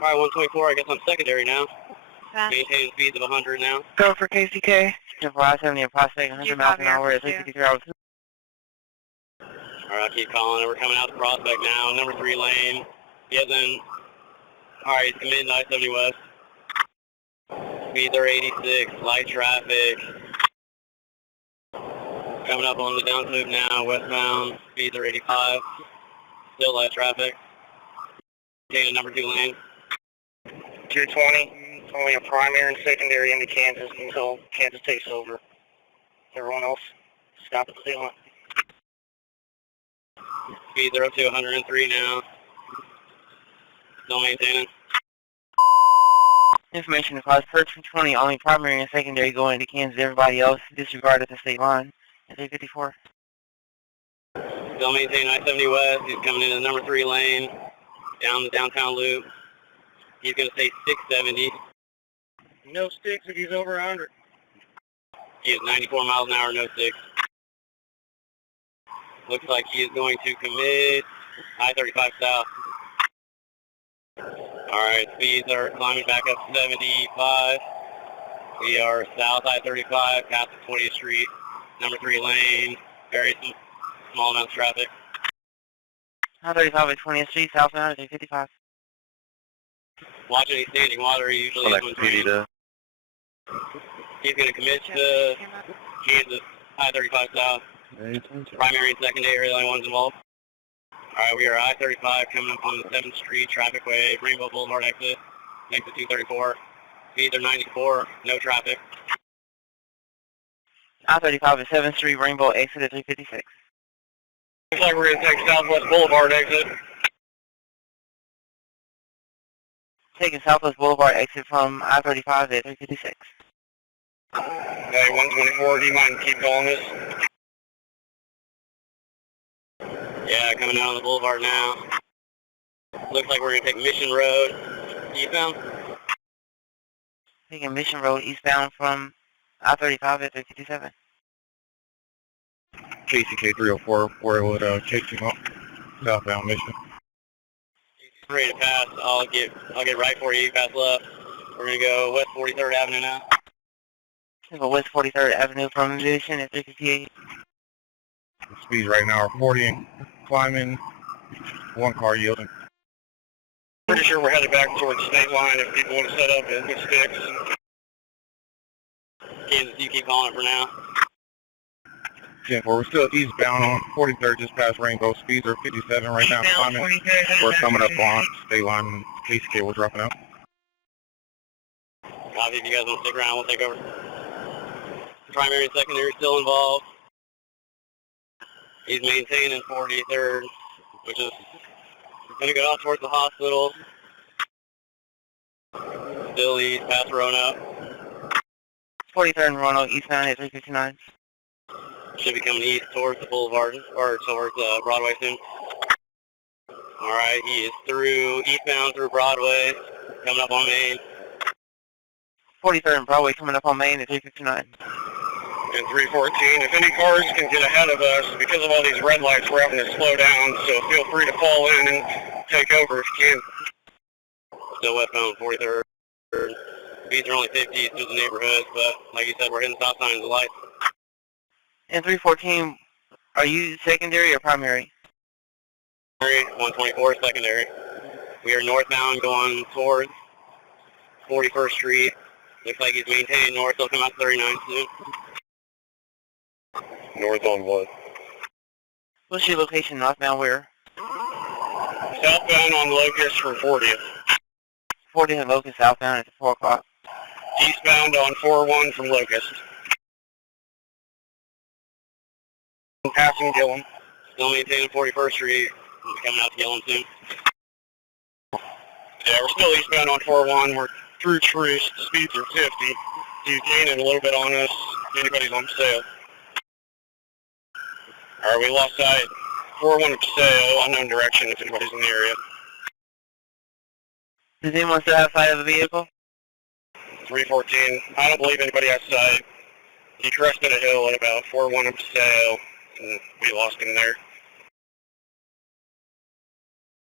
Alright, 124, I guess I'm secondary now. Maintaining speeds of 100 now. Go for KCK. 570 and Prospect, 100 miles an hour at 353 hours. Alright, I'll keep calling. We're coming out the Prospect now. Number 3 lane. He hasn't... Alright, he's committing to I-70 West. Speeds are 86, light traffic. Coming up on the down loop now, westbound. Speeds are 85. Still light traffic. Taking number 2 lane. 220. Only a primary and secondary into Kansas until Kansas takes over. Everyone else, stop at the state line. Speeds are up to 103 now. Still maintaining. Information across per 220, only primary and secondary going into Kansas. Everybody else disregard at the state line at 354. Still maintaining I-70 West. He's coming into the number 3 lane. Down the downtown loop. He's going to stay 670. No sticks if he's over 100. He is 94 miles an hour, no sticks. Looks like he is going to commit I-35 south. Alright, speeds are climbing back up 75. We are south I-35, past the 20th Street, number 3 lane, very small amounts of traffic. I-35 at 20th Street, southbound at 355. Watch any standing water, he usually is when trained. He's going to commit to Kansas, I-35 south. Primary and secondary are the only ones involved. Alright, we are I-35 coming up on the 7th Street traffic way, Rainbow Boulevard exit 234. Speeds are 94, no traffic. I-35 at 7th Street, Rainbow exit at 356. Looks like we're going to take Southwest Boulevard exit. Taking Southwest Boulevard exit from I-35 at 356. Okay, 124, do you mind keep calling this? Yeah, coming out on the boulevard now. Looks like we're going to take Mission Road eastbound. Taking Mission Road eastbound from I-35 at 357. KCK 304, where would chasing up southbound Mission. Ready to pass. I'll get right for you. Pass left. We're going to go West 43rd Avenue now. Go West 43rd Avenue from Mission at 358. The speeds right now are 40 and climbing. One car yielding. Pretty sure we're headed back towards the state line if people want to set up with sticks. Kansas, you keep calling it for now. 10-4, we're still eastbound on 43rd, just past Rainbow. Speeds are 57 right now, climbing. We're coming up on state line. KCK, we're dropping out. Obviously, if you guys want to stick around, we'll take over. Primary and secondary still involved. He's maintaining 43rd, which is going to go out towards the hospital. Still east, past Roanoke. 43rd and Roanoke eastbound at 359. Should be coming east towards the boulevard, or towards Broadway soon. Alright, he is eastbound through Broadway, coming up on Main. 43rd and Broadway coming up on Main at 359. And 314, if any cars can get ahead of us, because of all these red lights, we're having to slow down, so feel free to fall in and take over if you can. Still westbound 43rd. Speeds are only 50 through the neighborhoods, but like you said, we're hitting stop signs and lights. And 314, are you secondary or primary? 124 secondary. We are northbound going towards 41st Street. Looks like he's maintaining north. He'll come out to 39 soon. North on what? What's your location northbound where? Southbound on Locust from 40th. 40th and Locust southbound at 4 o'clock. Eastbound on 41 from Locust. Passing Gillum. Still maintaining 41st Street. He's coming out to Gillum soon. Yeah, we're still eastbound on 41. We're through Truce. The speeds are 50. He's gaining a little bit on us. Anybody's on Paseo. Alright, we lost sight. 41 to Paseo, unknown direction if anybody's in the area. Does anyone still have sight of a vehicle? 314. I don't believe anybody has sight. He crested a hill at about 41 to Paseo, and we lost him there.